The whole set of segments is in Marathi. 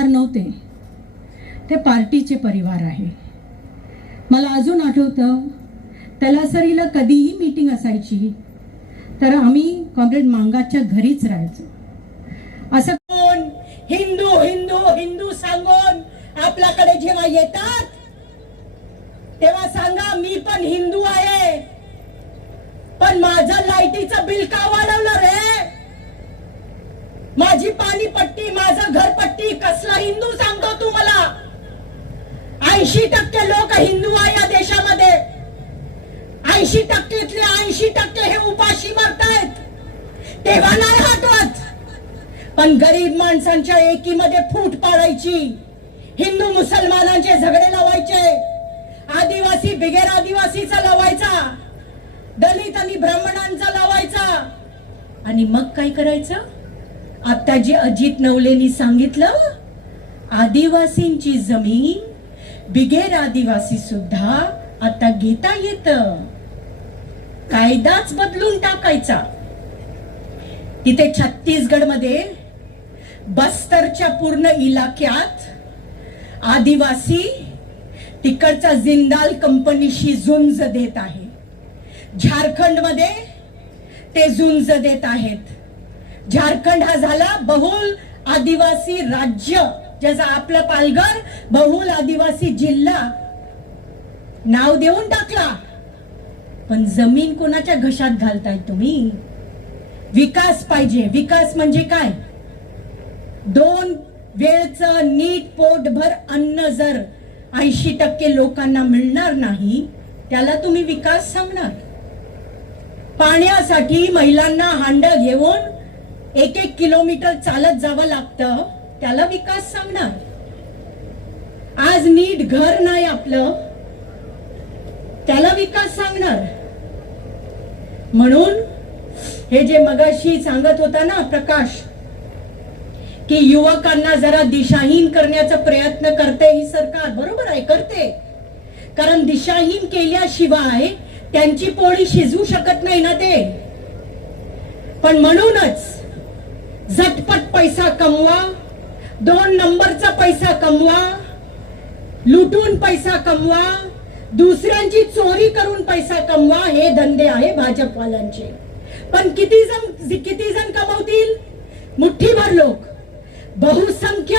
परिवार नव्हते. ते पार्टीचे परिवार आहे. मला अजून आठवतं तलासरीला कधीही मीटिंग असायची तर आम्ही कॉम्रेड मांगाच्या घरीच राहायचो. असं कोण? हिंदू हिंदू हिंदू सांगून आपल्याकडे जेव्हा येतात तेव्हा सांगा मी पण हिंदू आहे. पण माझं लाईटीचं बिल का वाढवलं रे? माझी पाणीपट्टी माझं घरपट्टी कसला हिंदू सांगतो तू मला? ऐंशी टक्के लोक हिंदू आहे या देशामध्ये. ऐंशी टक्केतले ऐंशी टक्के हे उपाशी मरतायत. तेव्हा नाही हटवत. पण गरीब माणसांच्या एकीमध्ये फूट पाडायची. हिंदू मुसलमानांचे झगडे लावायचे. आदिवासी बिगेर आदिवासीचा लावायचा. दलित आणि ब्राह्मणांचा लावायचा. आणि मग काय करायचं? आता जे अजित नवलेनी सांगितलं आदिवासींची जमीन बिगेर आदिवासी सुद्धा आता घेता येत. कायदाच बदलून टाकायचा. तिथे छत्तीसगडमध्ये बस्तरच्या पूर्ण इलाक्यात आदिवासी तिकडचा जिंदाल कंपनीशी झुंज देत आहे. झारखंडमध्ये ते झुंज देत आहेत. झारखंड हा झाला बहुल आदिवासी राज्य ज्याचा आपलं पालघर बहुल आदिवासी जिल्हा. नाव देऊन टाकला. पण जमीन कोणाच्या घशात घालताय तुम्ही? विकास पाहिजे. विकास म्हणजे काय? दोन वेळच नीट पोटभर अन्न जर ऐंशी टक्के लोकांना मिळणार नाही त्याला तुम्ही विकास सांगणार. पाण्यासाठी महिलांना हांड घेऊन एक एक किलोमीटर चालत जावं लागतं त्याला विकास सांगणार? आज नीट घर नाही आपलं त्याला विकास सांगणार? म्हणून हे जे मगाशी सांगत होता ना प्रकाश की युवकांना जरा दिशाहीन करण्याचा प्रयत्न करते ही सरकार बरोबर आहे करते. कारण दिशाहीन केल्याशिवाय त्यांची पोळी शिजू शकत नाही ना ते. पण म्हणूनच झटपट पैसा कमवा दोन नंबरचा पैसा कमवा लुटून पैसा कमवा दुसऱ्यांची चोरी करून पैसा कमवा हे धंदे आहे भाजपवाल्यांचे. पण किती जण किती जण कमवतील? मुठ्ठीभर लोक. बहुसंख्य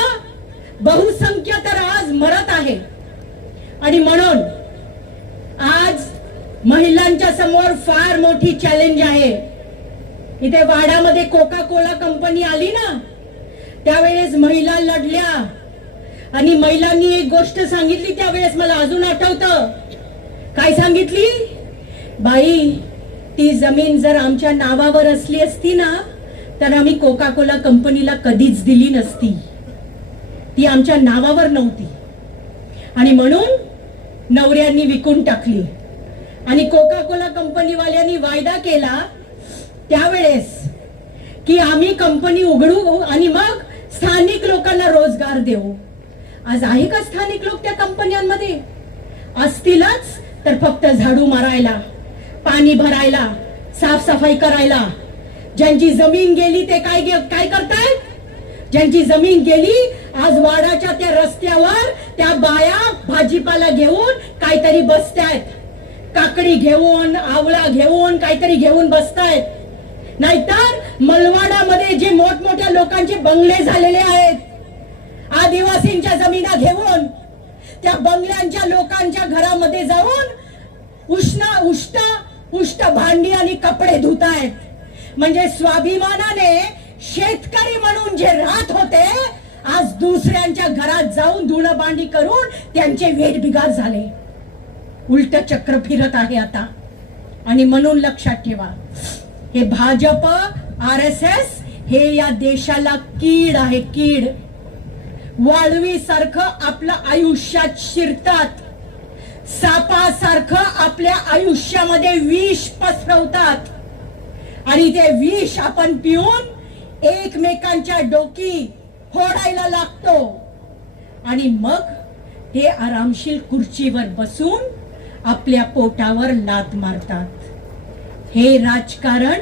बहुसंख्य तर आज मरत आहे. आणि म्हणून आज महिलांच्या समोर फार मोठी चॅलेंज आहे. इथे वाडामध्ये कोका कोला कंपनी आली ना त्यावेळेस महिला लढल्या. आणि महिलांनी एक गोष्ट सांगितली त्यावेळेस मला अजून आठवतं. काय सांगितली? बाई ती जमीन जर आमच्या नावावर असली असती ना तर आम्ही कोका कोला कंपनीला कधीच दिली नसती. ती आमच्या नावावर नव्हती. आणि म्हणून नवऱ्यांनी विकून टाकली. आणि कोका कोला कंपनीवाल्यांनी वायदा केला त्यावेळेस की आम्ही कंपनी उघडू आणि मग स्थानिक लोकांना रोजगार देऊ. आज आहे का स्थानिक लोक त्या कंपन्यांमध्ये? असतीलच तर फक्त झाडू मारायला पाणी भरायला साफसफाई करायला. ज्यांची जमीन गेली ते काय काय करतायत ज्यांची जमीन गेली आज वाडाच्या त्या रस्त्यावर त्या बाया भाजीपाला घेऊन काहीतरी बसतायत. काकडी घेऊन आवळा घेऊन काहीतरी घेऊन बसतायत. नाहीतर मलवाडामध्ये जे मोठमोठ्या लोकांचे बंगले झालेले आहेत आदिवासींच्या जमिना घेऊन त्या बंगल्यांच्या लोकांच्या घरामध्ये जाऊन उष्ण उष्ट उष्ट भांडी आणि कपडे धुतायत. म्हणजे स्वाभिमानाने शेतकरी म्हणून जे राहत होते आज दुसऱ्यांच्या घरात जाऊन धुणं भांडी करून त्यांचे वेट बिगार झाले. उलट चक्र फिरत आहे आता. आणि म्हणून लक्षात ठेवा हे भाजप आर एस एस हे या देशाला कीड आहे कीड. वाळवी सारखं आपलं आयुष्यात शिरतात. सापासारखं आपल्या आयुष्यामध्ये विष पसरवतात. आणि ते विष आपण पिऊन एकमेकांच्या डोकी फोडायला लागतो. आणि मग ते आरामशीर खुर्चीवर बसून आपल्या पोटावर लात मारतात. हे राजकारण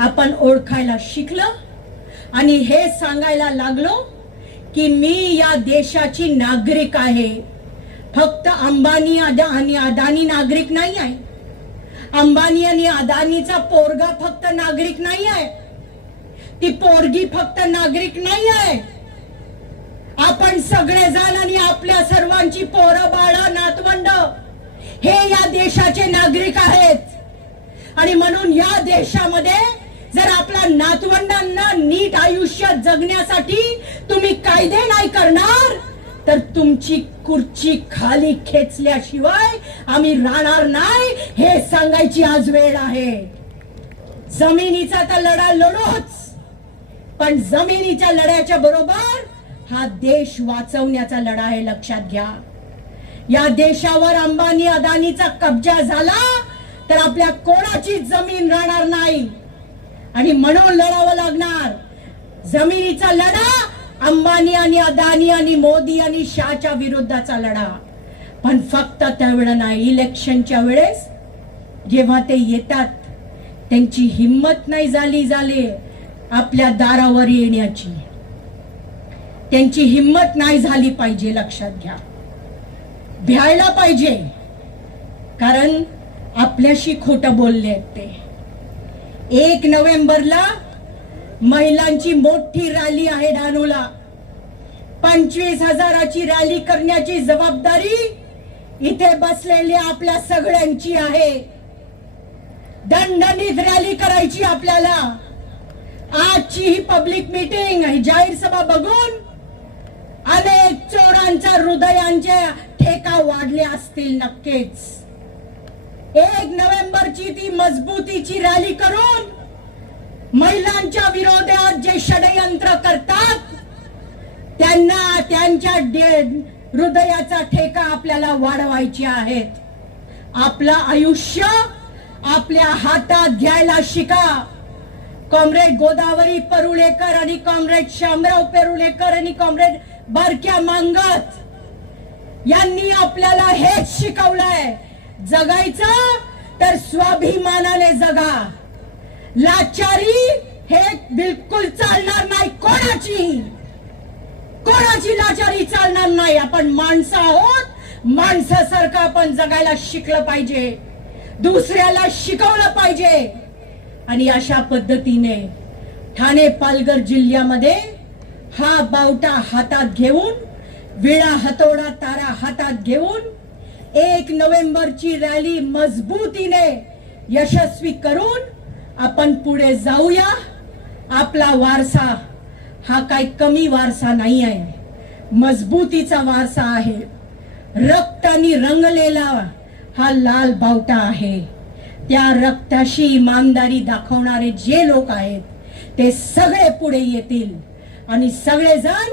आपण ओळखायला शिकलं आणि हे सांगायला लागलो की मी या देशाची नागरिक आहे. फक्त अंबानी अदा आणि अदानी नागरिक नाही आहे. अंबानी आणि अदानीचा पोरगा फक्त नागरिक नाही आहे. ती पोरगी फक्त नागरिक नाही आहे. आपण सगळेजण आणि आपल्या सर्वांची पोरं बाळ नातवंड हे या देशाचे नागरिक आहेत. आणि म्हणून या देशामध्ये जर आपल्या नातवंडांना नीट आयुष्य जगण्यासाठी तुम्ही कायदे नाही करणार तर तुमची खुर्ची खाली खेचल्याशिवाय आम्ही राहणार नाही हे सांगायची आज वेळ आहे. जमिनीचा तर लढा लढोच पण जमिनीच्या लढ्याच्या बरोबर हा देश वाचवण्याचा लढा आहे लक्षात घ्या. या देशावर अंबानी अदानीचा कब्जा झाला तर आपल्या कोणाची जमीन राहणार नाही? आणि म्हणून लढावं लागणार. जमिनीचा लढा अंबानी आणि अदानी आणि मोदी आणि शहाच्या विरुद्धचा लढा. पण फक्त त्यावेळेला नाही इलेक्शनच्या वेळेस जेव्हा ते येतात त्यांची हिंमत नाही झाली झाली आपल्या दारावर येण्याची. त्यांची हिंमत नाही झाली पाहिजे लक्षात घ्या. भ्यायला पाहिजे. कारण आपल्याशी खोटं बोलले आहेत ते. एक नोव्हेंबरला महिलांची मोठी रॅली आहे डहाणूला पंचवीस हजाराची रॅली करण्याची जबाबदारी इथे बसलेली आपल्या सगळ्यांची आहे. दणदणीत रॅली करायची आपल्याला. आजची ही पब्लिक मीटिंग ही जाहीर सभा बघून अनेक चोरांच्या हृदयांचे ठेका वाढले असतील नक्कीच. एक नोव्हेंबरची ती मजबूतीची रॅली करून महिलांच्या विरोधात जे षडयंत्र करतात त्यांना त्यांच्या डे- हृदयाचा ठेका आपल्याला वाढवायचे आहेत. आपलं आयुष्य आपल्या हातात घ्यायला शिका. कॉम्रेड गोदावरी परुळेकर आणि कॉम्रेड शामराव पेरुळेकर आणि कॉम्रेड बारक्या मांगत यांनी आपल्याला हेच शिकवलंय. जगायचं तर स्वाभिमानाने जगा. लाचारी हे बिलकुल चालणार नाही. कोणाची? कोणाची लाचारी चालणार नाही? आपण माणसं आहोत. माणसासारखं आपण जगायला शिकलं पाहिजे. दुसऱ्याला शिकवलं पाहिजे. आणि अशा पद्धतीने ठाणे पालघर जिल्ह्यामध्ये हा बावटा हातात घेऊन विळा हतोडा तारा हातात घेऊन एक नोव्हेंबरची रॅली मजबूतीने यशस्वी करून आपण पुढे जाऊया. आपला वारसा हा काही कमी वारसा नाही आहे. मजबूतीचा वारसा आहे. रक्तानी रंगलेला हा लाल बावटा आहे. त्या रक्ताशी इमानदारी दाखवणारे जे लोक आहेत ते सगळे पुढे येतील. आणि सगळेजण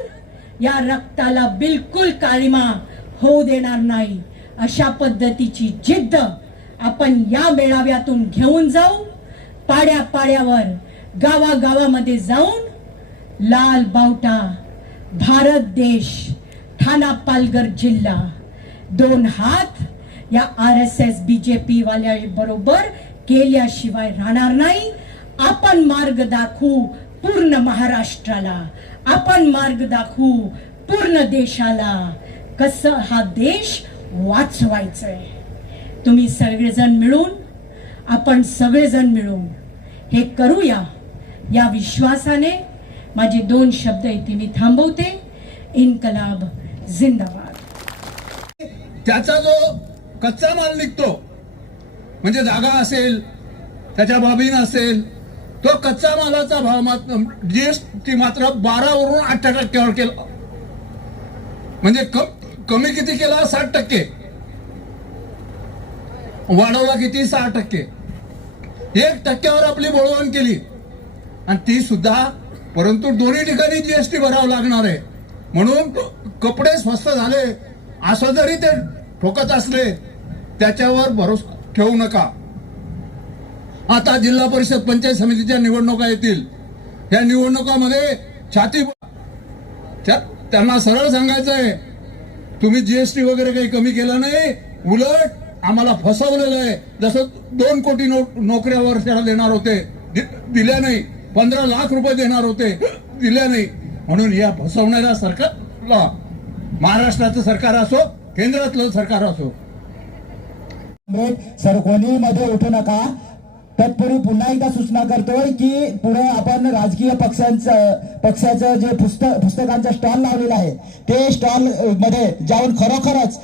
या रक्ताला बिलकुल काळिमा होऊ देणार नाही. अशा पद्धतीची जिद्द आपण या मेळाव्यातून घेऊन जाऊ. पाड्या पाड्यावर गावागावामध्ये जाऊन लाल बावटा भारत देश ठाणा पालघर जिल्हा दोन हात या आर एस एस बीजेपी वाल्या बरोबर केल्याशिवाय राहणार नाही. आपण मार्ग दाखवू पूर्ण महाराष्ट्राला. आपण मार्ग दाखवू पूर्ण देशाला. कसं हा देश वाचवायचंय. तुम्ही सगळेजण मिळून आपण सगळेजण मिळून हे करूया. या विश्वासाने माझे दोन शब्द इथे मी थांबवते. इन्कलाब जिंदाबाद. त्याचा जो कच्चा माल निघतो म्हणजे जागा असेल त्याच्या बाबीन असेल तो कच्चा मालाचा भाव मात्र जीएसटी मात्र बारा वरून आठ टक्क्यावर केला. म्हणजे कमी किती केला? साठ टक्के. वाढवला किती? सहा टक्के. एक टक्क्यावर आपली बोळवण केली. आणि ती सुद्धा परंतु दोन्ही ठिकाणी जीएसटी भरावं लागणार आहे. म्हणून कपडे स्वस्त झाले. असं जरी ते ठोकत असले त्याच्यावर भरोसा ठेवू नका. आता जिल्हा परिषद पंचायत समितीच्या निवडणुका येतील. या निवडणुकामध्ये छाती त्यांना सरळ सांगायचं आहे तुम्ही जीएसटी वगैरे काही कमी केला नाही? उलट आम्हाला फसवलेलं आहे. जसं दोन कोटी नो नोकऱ्या वर्षाला देणार होते दि- दिल्या नाही. पंधरा लाख रुपये देणार होते दिल्या नाही. म्हणून या फसवणाऱ्या सरकारला महाराष्ट्राचं सरकार असो केंद्रातलं सरकार असो. कॉम्रेड सरमध्ये उठू नका. तत्पूर्वी पुन्हा एकदा सूचना करतोय की पुढे आपण राजकीय पक्षांचं पक्षाचं जे पुस्तक पुस्तकांचा स्टॉल लावलेला आहे ते स्टॉलमध्ये जाऊन खरोखरच